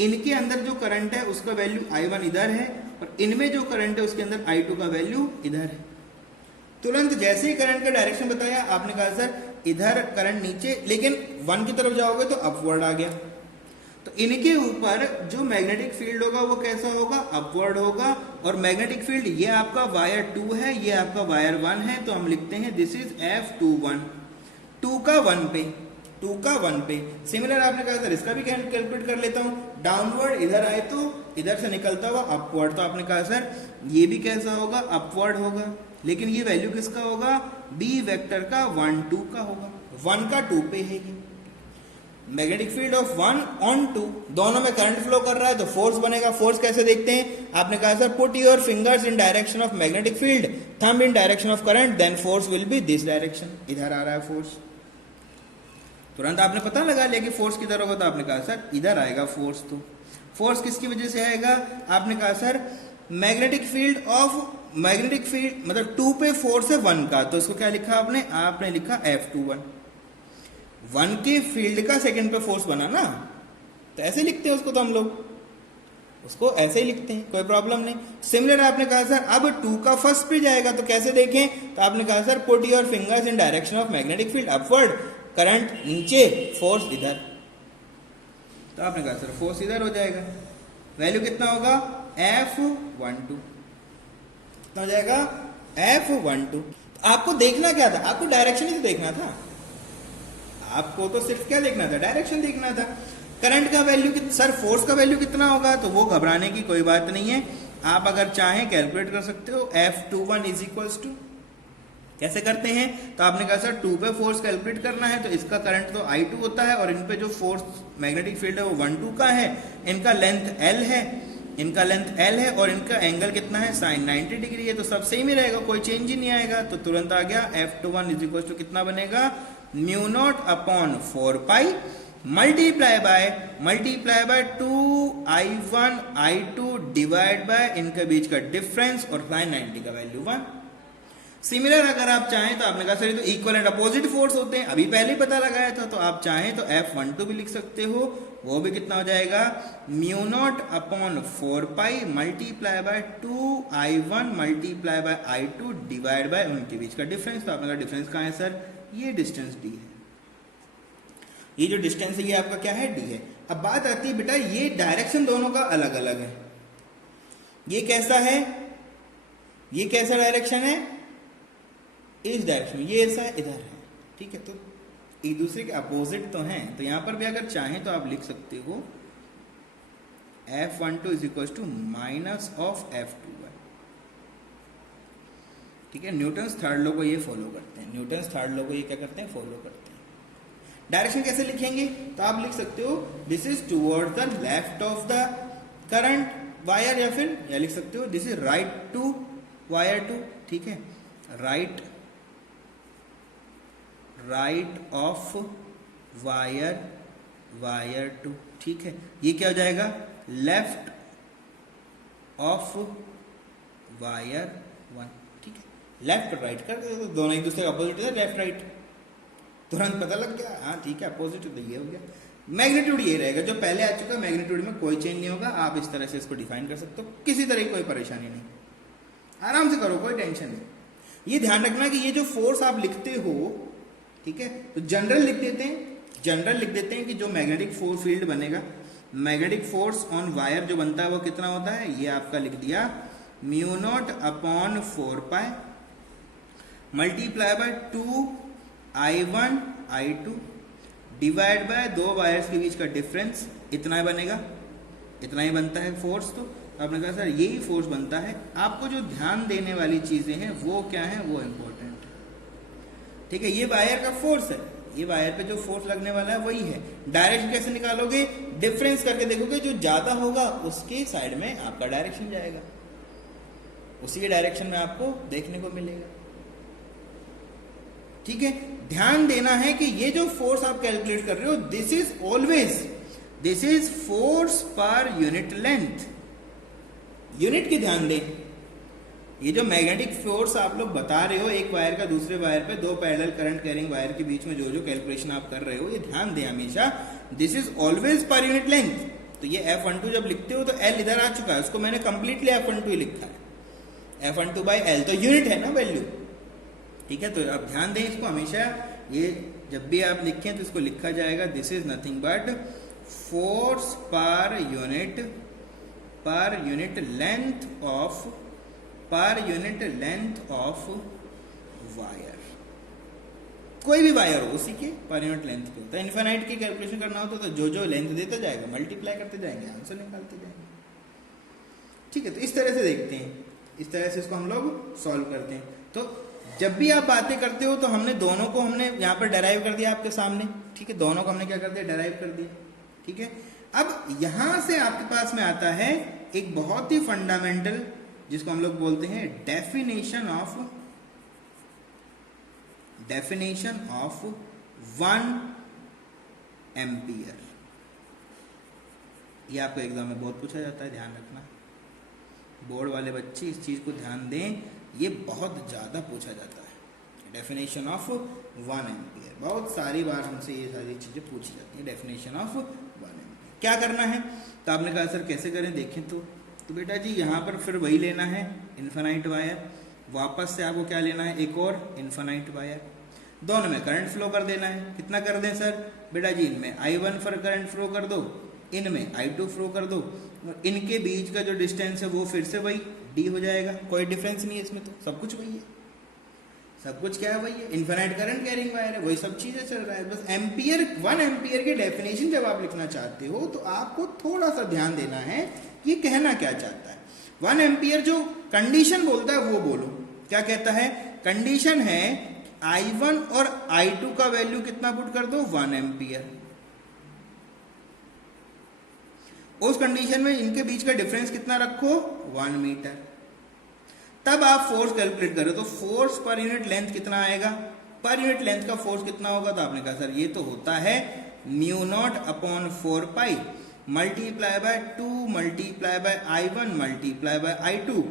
इनके अंदर जो करंट है उसका वैल्यू I1 इधर है, और इनमें जो करंट है उसके अंदर I2 का वैल्यू इधर है। तुरंत जैसे ही करंट का डायरेक्शन बताया, आपने कहा सर इधर करंट नीचे, लेकिन 1 की तरफ जाओगे तो अपवर्ड आ गया। तो इनके ऊपर जो मैग्नेटिक फील्ड होगा वो कैसा होगा? अपवर्ड होगा। और मैग्नेटिक फील्ड ये आपका वायर 2 है, ये आपका वायर 1 है। तो हम लिखते हैं दिस इज F21, 2 का 1 पे। सिमिलर आपने कहा सर इसका भी कैलकुलेट कर लेता हूं। डाउनवर्ड इधर आए तो इधर से निकलता हुआ अपवर्ड, तो आपने कहा सर ये भी कैसा होगा? अपवर्ड होगा। लेकिन ये वैल्यू किसका होगा? बी वेक्टर का 1 2 का होगा। 1 का 2 पे है ये। मैग्नेटिक फील्ड ऑफ 1 on 2, दोनों में करंट फ्लो कर रहा है तो फोर्स बनेगा। फोर्स कैसे देखते हैं? आपने कहा sir put your fingers in direction of magnetic field, thumb in direction of current, then force will be this direction. इधर आ रहा है फोर्स, तुरंत आपने पता लगा लिया कि फोर्स किधर होगा। तो आपने कहा सर इधर आएगा फोर्स। तो फोर्स किसकी वजह से आएगा? आपने कहा सर मैग्नेटिक फील्ड मतलब 2 पे फोर्स है 1 का, तो इसको क्या लिखा आपने लिखा F21। 1 के फील्ड का सेकंड पे फोर्स बना ना, तो ऐसे लिखते हैं उसको, तो हम लोग उसको ऐसे ही लिखते हैं, कोई प्रॉब्लम नहीं। सिमिलर आपने कहा सर अब 2 का फर्स्ट पे जाएगा तो कैसे देखें? तो आपने कहा sir put your fingers in direction of magnetic field upward, current नीचे, फोर्स इधर। तो आपने कहा सर फोर्स इधर हो जाएगा। वैल्यू कितना होगा? F12 कितना हो जाएगा? F12। आपको देखना क्या था? आपको डायरेक्शन ही तो देखना था। आपको तो सिर्फ क्या देखना था? डायरेक्शन देखना था। करंट का वैल्यू सर फोर्स का वैल्यू कितना होगा? तो वो घबराने की कोई बात नहीं है, आप अगर चाहें कैलकुलेट कर सकते हो। F21 इज इक्वल्स टू, कैसे करते हैं? तो आपने कहा सर 2 पे फोर्स कैलकुलेट करना है, तो इसका करंट तो I2 होता है, और इन पे जो फोर्स मैग्नेटिक फील्ड है वो 1 2 का है। इनका लेंथ L है, और इनका एंगल कितना है? sin 90 डिग्री है। तो सब सेम ही रहेगा, कोई चेंज ही नहीं आएगा। तो तुरंत आ गया F21 इज इक्वल टू कितना बनेगा? μ0 upon 4 pi multiply by 2I1 I2 divide by इनके बीच का डिफरेंस, और sin 90 का वैल्यू 1। सिमिलर अगर आप चाहें तो आपने कहा सर ये तो इक्वल एंड अपोजिट फोर्स होते हैं, अभी पहले ही पता लगाया था। तो आप चाहें तो F12 भी लिख सकते हो, वो भी कितना हो जाएगा? μ0 upon 4 pi multiply by 2I1 multiply by I2 divide by उनके बीच का डिफरेंस। तो आपने कहा डिफरेंस कहाँ है सर? ये डिस्टेंस D है। ये जो डिस्टेंस है ये आपका क्या है? D है। अब बात आती है बेटा, ये डायरेक्शन दोनों का अलग अलग है। ये कैसा है? ये कैसा डायरेक्शन है? इस डायरेक्शन में। ये ऐसा है, इधर है, ठीक है। तो एक दूसरे के अपोजिट तो हैं, तो यहां पर भी अगर चाहें तो आप लिख सकते हो F12 is equal to minus of F21, ठीक है। न्यूटन्स थर्ड लॉ को ये फॉलो करते हैं, क्या करते हैं? फॉलो करते हैं। डायरेक्शन कैसे लिखेंगे? तो आप लिख सकते हो this is toward the left of the current wire, या फिर या लिख सकते हो this is right to wire 2, ठीक है। राइट ऑफ वायर 2, ठीक है। ये क्या हो जाएगा? लेफ्ट ऑफ वायर 1, ठीक है। लेफ्ट और राइट कर दो, दोनों एक दूसरे का अपोजिट है, लेफ्ट राइट, तुरंत पता लग गया। हाँ ठीक है, अपोजिट तो ये हो गया। मैग्नीट्यूड ये रहेगा जो पहले आ चुका है, मैग्नीट्यूड में कोई चेंज नहीं होगा। आप इस तरह से इसको डिफाइन कर सकते हो, किसी तरह की कोई परेशानी नहीं, आराम से करो, कोई टेंशन नहीं। ये ध्यान रखना कि ये जो फोर्स आप लिखते हो, ठीक है, तो जनरल लिख देते हैं कि जो मैग्नेटिक फोर्स फील्ड बनेगा, मैग्नेटिक फोर्स ऑन वायर जो बनता है वो कितना होता है? ये आपका लिख दिया μ0 upon 4 pi multiply by 2I1 I2 divide by 2 wires के बीच का डिफरेंस, इतना बनेगा, इतना ही बनता है फोर्स। तो आपने कहा सर यही फोर्स बनता है। आपको जो ध्यान देने वाली चीजें हैं वो क्या है? वो इंपॉर्टेंट, ठीक है। ये वायर का फोर्स है, ये वायर पे जो फोर्स लगने वाला है वही है। डायरेक्शन कैसे निकालोगे? डिफरेंस करके देखोगे, जो ज्यादा होगा उसके साइड में आपका डायरेक्शन जाएगा, उसी के डायरेक्शन में आपको देखने को मिलेगा। ठीक है, ध्यान देना है कि ये जो फोर्स आप कैलकुलेट कर रहे हो, this is force per unit length. Unit की ध्यान दें। ये जो मैग्नेटिक फोर्स आप लोग बता रहे हो एक वायर का दूसरे वायर पे, दो पैरेलल करंट कैरिंग वायर के बीच में जो जो कैलकुलेशन आप कर रहे हो, ये ध्यान दें हमेशा, this is always per unit length. तो ये F12 जब लिखते हो तो L इधर आ चुका है, उसको मैंने कंप्लीटली F12 ही लिखा है, F12 बाई L, तो यूनिट है ना वैल्यू। ठीक है, तो आप ध्यान दें इसको हमेशा, ये जब भी आप लिखें तो इसको लिखा जाएगा this is nothing but force per unit length of wire. कोई भी वायर हो उसी के पर यूनिट लेंथ पे होता है। इनफाइनाइट की कैलकुलेशन करना हो तो जो लेंथ देता जाएगा मल्टीप्लाई करते जाएंगे, आंसर निकालते जाएंगे। ठीक है, तो इस तरह से देखते हैं, इस तरह से इसको हम लोग सॉल्व करते हैं। तो जब भी आप बातें करते हो तो हमने दोनों को यहाँ पर डेराइव कर दिया आपके सामने। ठीक है, दोनों को हमने क्या कर दिया? डेराइव कर दिया। ठीक है, अब यहां से आपके पास में आता है एक बहुत ही फंडामेंटल, जिसको हम लोग बोलते हैं डेफिनेशन ऑफ 1 एम्पियर। ये आपको एग्जाम में बहुत पूछा जाता है, ध्यान रखना। बोर्ड वाले बच्चे इस चीज को ध्यान दें, ये बहुत ज्यादा पूछा जाता है। डेफिनेशन ऑफ 1 एम्पियर बहुत सारी बार हमसे ये सारी चीजें पूछी जाती है। डेफिनेशन ऑफ 1 एम्पियर क्या करना है? तो आपने कहा सर कैसे करें, देखें तो बेटा जी यहाँ पर फिर वही लेना है इन्फिनाइट वायर, वापस से आपको क्या लेना है? एक और इन्फिनाइट वायर, दोनों में करंट फ्लो कर देना है। कितना कर दें सर? बेटा जी इनमें I1 पर करंट फ्लो कर दो, इनमें I2 फ्लो कर दो, और इनके बीच का जो डिस्टेंस है वो फिर से वही D हो जाएगा। कोई डिफरेंस नहीं है इसमें, तो सब कुछ वही है, सब कुछ क्या है? वही है, इन्फिनाइट करंट कैरिंग वायर है, वही सब चीजें चल रहा है। बस एम्पियर 1 एम्पियर की डेफिनेशन जब आप लिखना चाहते हो तो आपको थोड़ा सा ध्यान देना है कि कहना क्या चाहता है। 1 एम्पियर जो कंडीशन बोलता है वो बोलो। क्या कहता है? कंडीशन है I1 और I2 का वैल्यू कितना पुट कर दो? 1 एम्पियर। उस कंडीशन में इनके बीच का डिफरेंस कितना रखो? 1 मीटर। तब आप फोर्स कैलकुलेट करो तो फोर्स पर यूनिट लेंथ कितना आएगा? पर यूनिट लेंथ का फोर्स कितना होगा? तो आपने कहा सर ये तो होता है μ0/4 multiply by 2 multiply by I1 multiply by I2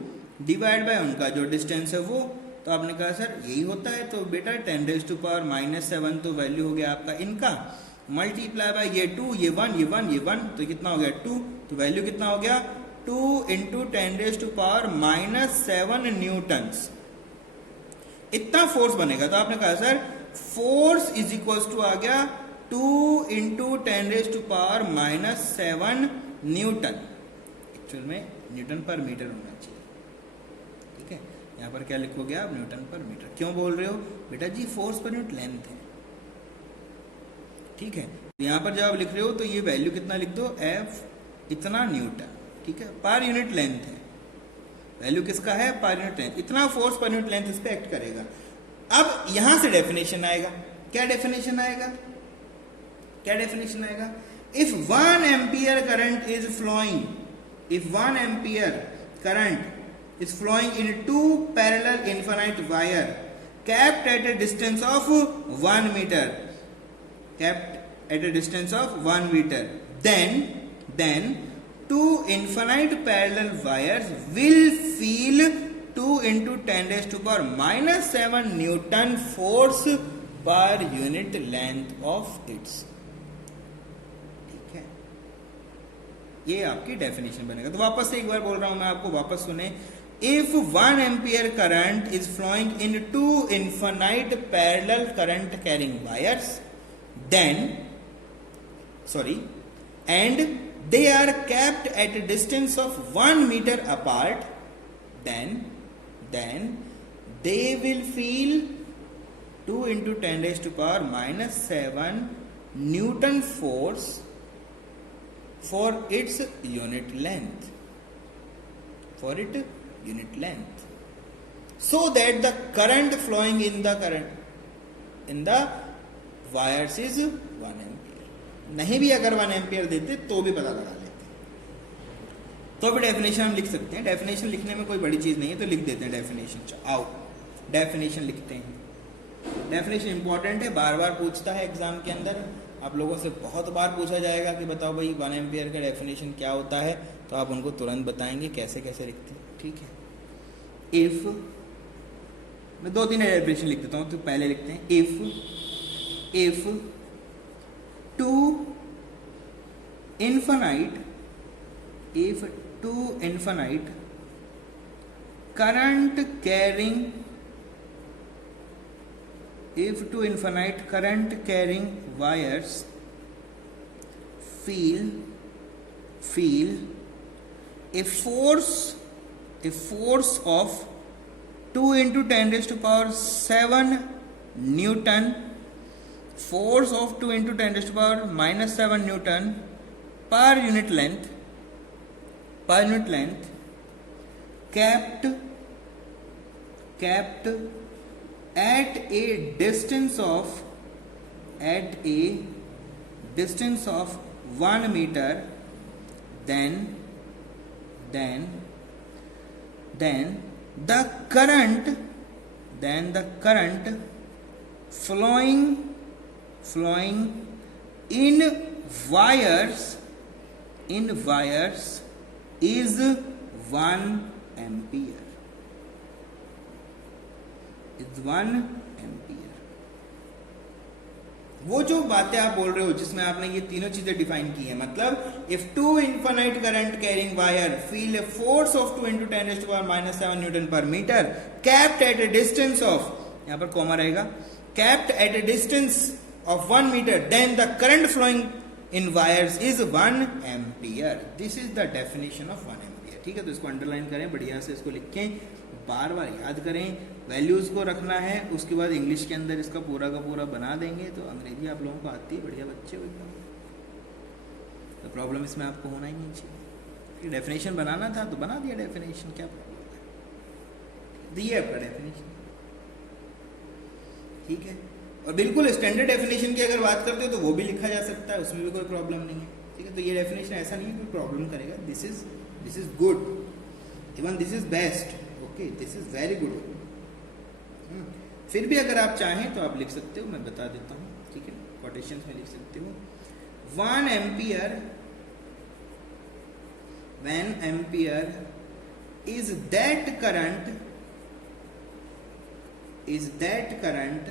divide by उनका जो डिस्टेंस है वो। तो आपने कहा सर यही होता है, तो बेटा 10⁻⁻⁷ तो वैल्यू हो गया आपका इनका, मल्टीप्लाई बाय ये 2, ये 1, तो कितना हो गया 2, तो वैल्यू कितना हो गया 2 × 10⁻⁷ न्यूटन्स। इतना फोर्स बनेगा। तो आपने कहा sir force is equal to आ गया 2 × 10⁻⁷ न्यूटन। एक्चुअल में न्यूटन पर मीटर होना चाहिए। ठीक है, यहाँ पर क्या लिखोगे आप? न्यूटन पर मीटर। क्यों बोल रहे हो? बेटा जी फोर्स पर यूनिट लेंथ है। ठीक है, यहाँ पर जब आप लिख रहे हो तो ये वैल्यू कितना लिख दो? F इतना न्यूटन। ठीक है, पर यूनिट लेंथ है, वैल्यू किसका है? Per unit length. इतना फोर्स पर यूनिट लेंथ इस पे एक्ट करेगा। अब यहां से डेफिनेशन आएगा। क्या डेफिनेशन आएगा? क्या डेफिनेशन आएगा? If 1 ampere current is flowing, if 1 ampere current is flowing in 2 parallel infinite wire kept at a distance of 1 meter, kept at a distance of 1 meter, then 2 infinite parallel wires will feel 2 × 10⁻⁷ Newton force per unit length of its। ठीक है, ये आपकी definition बनेगा। तो वापस से एक बार बोल रहा हूं मैं आपको, वापस सुने। If 1 ampere current is flowing in 2 infinite parallel current carrying wires, and they are kept at a distance of 1 meter apart, then they will feel 2 × 10⁻⁷ Newton force for its unit length, so that the current flowing in the wires is 1 ampere. नहीं भी अगर 1 ampere देते तो भी पता लगा लेते। तो अभी डेफिनेशन हम लिख सकते हैं। डेफिनेशन लिखने में कोई बड़ी चीज़ नहीं है, तो लिख देते हैं डेफिनेशन। आओ डेफिनेशन लिखते हैं। डेफिनेशन इंपॉर्टेंट है, बार बार पूछता है एग्जाम के अंदर। आप लोगों से बहुत बार पूछा जाएगा कि बताओ भाई 1 एम्पियर का डेफिनेशन क्या होता है, तो आप उनको तुरंत बताएंगे कैसे कैसे लिखते हैं, ठीक है। इफ, मैं 2-3 डेफिनेशन लिख देता हूँ, तो पहले लिखते हैं if two infinite current carrying wires feel a force of 2 into 10 raised to power 7 Newton, force of 2 into 10 raised to power minus 7 Newton per unit length kept at a distance of 1 meter, then the current flowing in wires is 1 ampere. वो जो बातें आप बोल रहे हो जिसमें आपने ये तीनों चीजें डिफाइन की है, मतलब if 2 infinite current carrying wire feel a force of 2 into 10 raised to power minus 7 newton पर metre kept at a distance of, यहां पर कॉमा रहेगा, kept at a distance of 1 metre, then the current flowing in wires is 1 ampere. This is the definition of 1 ampere. ठीक है, तो इसको underline करें, बढ़िया से इसको लिखें, बार बार याद करें, वैल्यूज को रखना है। उसके बाद इंग्लिश के अंदर इसका पूरा का पूरा बना देंगे, तो अंग्रेजी आप लोगों को आती है, बढ़िया बच्चे हो एकदम, तो प्रॉब्लम इसमें आपको होना ही नहीं चाहिए। डेफिनेशन बनाना था तो बना दिया डेफिनेशन, क्या प्रॉब्लम है, दिए आपका डेफिनेशन, ठीक है। और बिल्कुल स्टैंडर्ड डेफिनेशन की अगर बात करते हो तो वो भी लिखा जा सकता है, उसमें भी कोई प्रॉब्लम नहीं है, ठीक है। तो ये डेफिनेशन ऐसा नहीं है कोई प्रॉब्लम करेगा, this is good, even this is best, okay, this is very good. फिर भी अगर आप चाहें तो आप लिख सकते हो, मैं बता देता हूं, ठीक है, कोटेशंस में लिख सकते हो 1 ampere is that current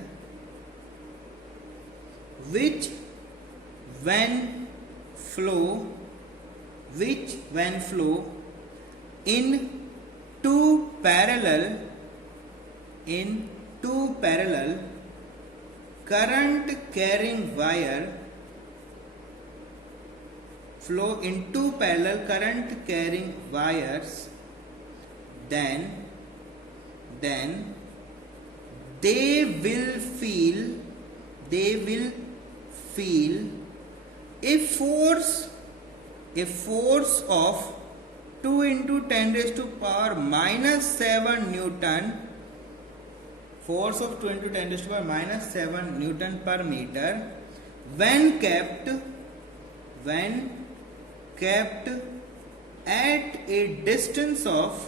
which when flow in two parallel current carrying wire flow in two parallel current carrying wires, then they will feel a force of 2 into 10 raised to power minus 7 Newton, force of 2 into 10 raised to power minus 7 Newton per meter when kept at a distance of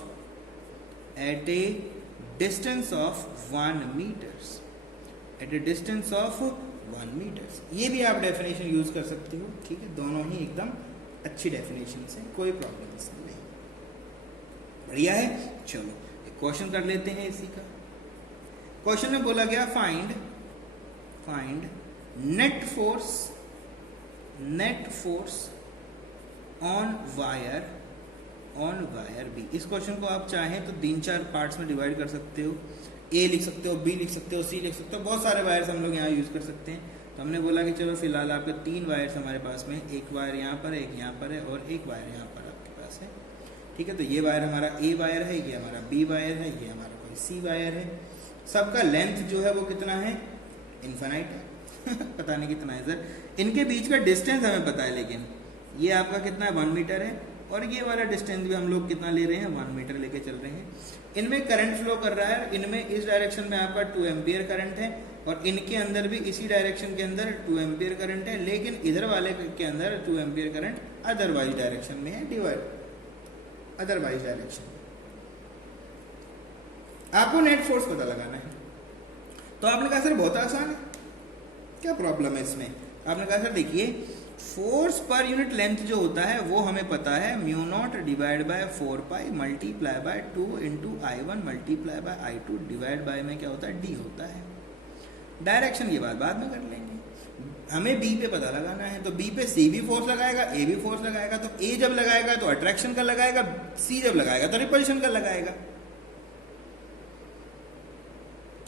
1 meters, ये भी आप definition use कर सकते हो, ठीक है। दोनों ही एकदम अच्छी डेफिनेशन से, कोई प्रॉब्लम इसमें नहीं, बढ़िया है। चलो एक क्वेश्चन कर लेते हैं इसी का। क्वेश्चन में बोला गया find net force on wire B. इस क्वेश्चन को आप चाहें तो 3-4 पार्ट्स में डिवाइड कर सकते हो, ए लिख सकते हो, बी लिख सकते हो, सी लिख सकते हो, बहुत सारे वायर्स हम लोग यहाँ यूज कर सकते हैं। तो हमने बोला कि चलो फिलहाल आपके 3 वायर्स हमारे पास में, एक वायर यहाँ पर है, एक यहाँ पर है, और एक वायर यहाँ पर आपके पास है, ठीक है। तो ये वायर हमारा ए वायर है, ये हमारा बी वायर है, ये हमारा कोई सी वायर है। सबका लेंथ जो है वो कितना है, इनफाइनाइट है पता नहीं कितना है सर, इनके बीच का डिस्टेंस हमें पता है, लेकिन ये आपका कितना है 1 मीटर है, और ये वाला डिस्टेंस भी हम लोग कितना ले रहे हैं 1 मीटर लेके चल रहे हैं। इनमें करंट फ्लो कर रहा है, इनमें इस डायरेक्शन में आपका 2 एम्पियर करंट है, और इनके अंदर भी इसी डायरेक्शन के अंदर 2 एम्पियर करंट है, लेकिन इधर वाले के अंदर 2 एम्पियर करंट अदरवाइज डायरेक्शन में है, डिवाइड अदरवाइज डायरेक्शन। आपको नेट फोर्स पता लगाना है। तो आपने कहा सर बहुत आसान है, क्या प्रॉब्लम है इसमें? आपने कहा सर देखिए फोर्स पर यूनिट लेंथ जो होता है वो हमें पता है mu naught divide by 4 pi multiply by 2 into I1 multiply by I2 divide bye में क्या होता है D होता है। डायरेक्शन की बात बाद में कर लेंगे, हमें B पे पता लगाना है। तो B पे C भी फोर्स लगाएगा, A भी फोर्स लगाएगा। तो A जब लगाएगा तो अट्रैक्शन का लगाएगा, C जब लगाएगा तो रिपल्शन का लगाएगा।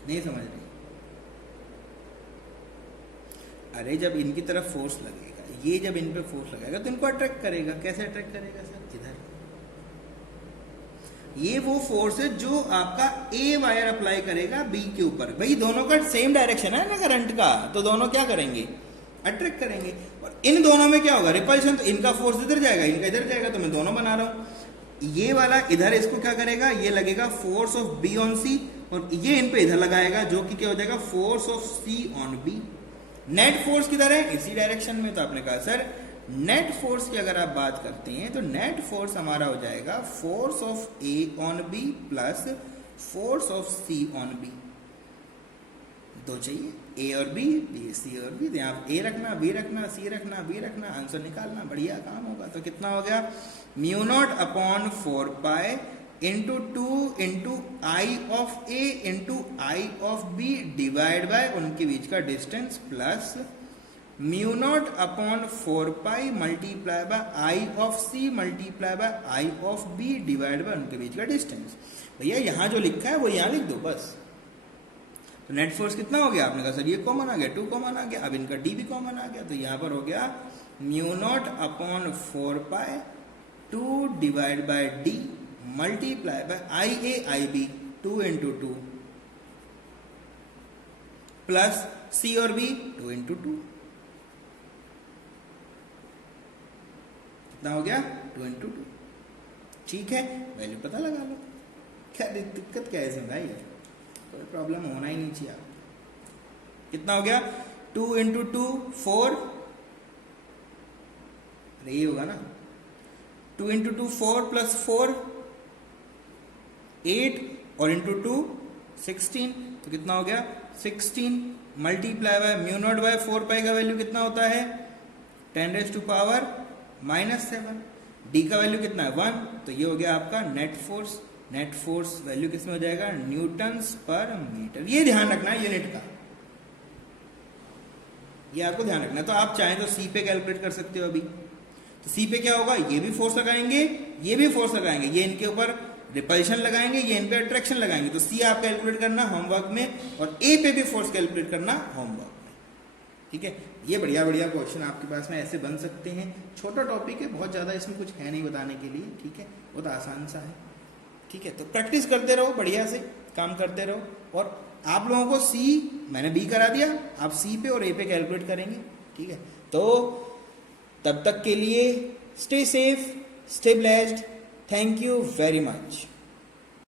नहीं समझ रहे? अरे जब इनकी तरफ फोर्स लगेगा, ये जब इन पे फोर्स लगाएगा तो इनको अट्रैक्ट करेगा। कैसे अट्रैक्ट करेगा सर? इधर। ये वो फोर्स है जो आपका ए वायर अप्लाई करेगा बी के ऊपर। भाई दोनों का सेम डायरेक्शन है ना करंट का, तो दोनों क्या करेंगे? अट्रैक्ट करेंगे। और इन दोनों में क्या होगा? रिपल्शन। तो इनका फोर्स इधर जाएगा, इनका इधर जाएगा, तो मैं दोनों बना रहा हूं। ये वाला इधर इसको क्या करेगा? ये लगेगा फोर्स ऑफ बी ऑन सी, और ये इन पे इधर लगाएगा जो कि क्या हो जाएगा? Force of C on B. Net force किधर है? इसी डायरेक्शन में। तो आपने कहा सर नेट फोर्स की अगर आप बात करते हैं तो नेट फोर्स हमारा हो जाएगा force of A on B plus force of C on B. दो चाहिए, ए और बी, बी सी और बी। यहाँ ए रखना, बी रखना, सी रखना, बी रखना, आंसर निकालना, बढ़िया काम होगा। तो कितना हो गया? Mu naught upon 4 pi into 2 into I of A into I of B divide by उनके बीच का distance plus mu naught upon 4 pi multiply by I of C multiply by I of B divide by उनके बीच का distance. भैया यहाँ जो लिखा है वो यहाँ लिख दो बस। तो नेट फोर्स कितना हो गया? आपने कहा सर ये कॉमन आ गया, 2 कॉमन आ गया, अब इनका डी भी कॉमन आ गया। तो यहाँ पर हो गया mu naught upon 4 pi 2 divide by D multiply by I A I B 2 into 2 plus C और बी 2 इंटू 2। कितना हो गया? 2 इंटू 2। ठीक है, वैल्यू पता लगा लो। क्या दिक्कत क्या है इसमें भाई? कोई प्रॉब्लम होना ही नहीं चाहिए। कितना हो गया? 2 इंटू 2 4, अरे ये होगा ना 2 इंटू 2 4 प्लस 4 8 और इंटू 2 16। तो कितना हो गया? 16 multiply by mu naught by 4 pi का वैल्यू कितना होता है? 10⁻⁻⁷। डी का वैल्यू कितना है? 1। तो ये हो गया आपका net force. Net force value किसमें हो जाएगा? न्यूटन्स पर मीटर। ये ध्यान रखना है यूनिट का, ये आपको ध्यान रखना है। तो आप चाहें तो सी पे कैलकुलेट कर सकते हो अभी। तो सी पे क्या होगा? ये भी फोर्स लगाएंगे, ये भी फोर्स लगाएंगे, ये इनके ऊपर रिपल्शन लगाएंगे, ये इन पे अट्रैक्शन लगाएंगे। तो सी आप कैलकुलेट करना होमवर्क में, और ए पे भी फोर्स कैलकुलेट करना होमवर्क में। ठीक है, ये बढ़िया बढ़िया क्वेश्चन आपके पास में ऐसे बन सकते हैं। छोटा टॉपिक है, बहुत ज़्यादा इसमें कुछ है नहीं बताने के लिए। ठीक है, बहुत आसान सा है। ठीक है, तो प्रैक्टिस करते रहो, बढ़िया से काम करते रहो। और आप लोगों को सी मैंने बी करा दिया, आप सी पे और ए पे कैलकुलेट करेंगे। ठीक है, तो तब तक के लिए stay safe, stay blessed. Thank you very much.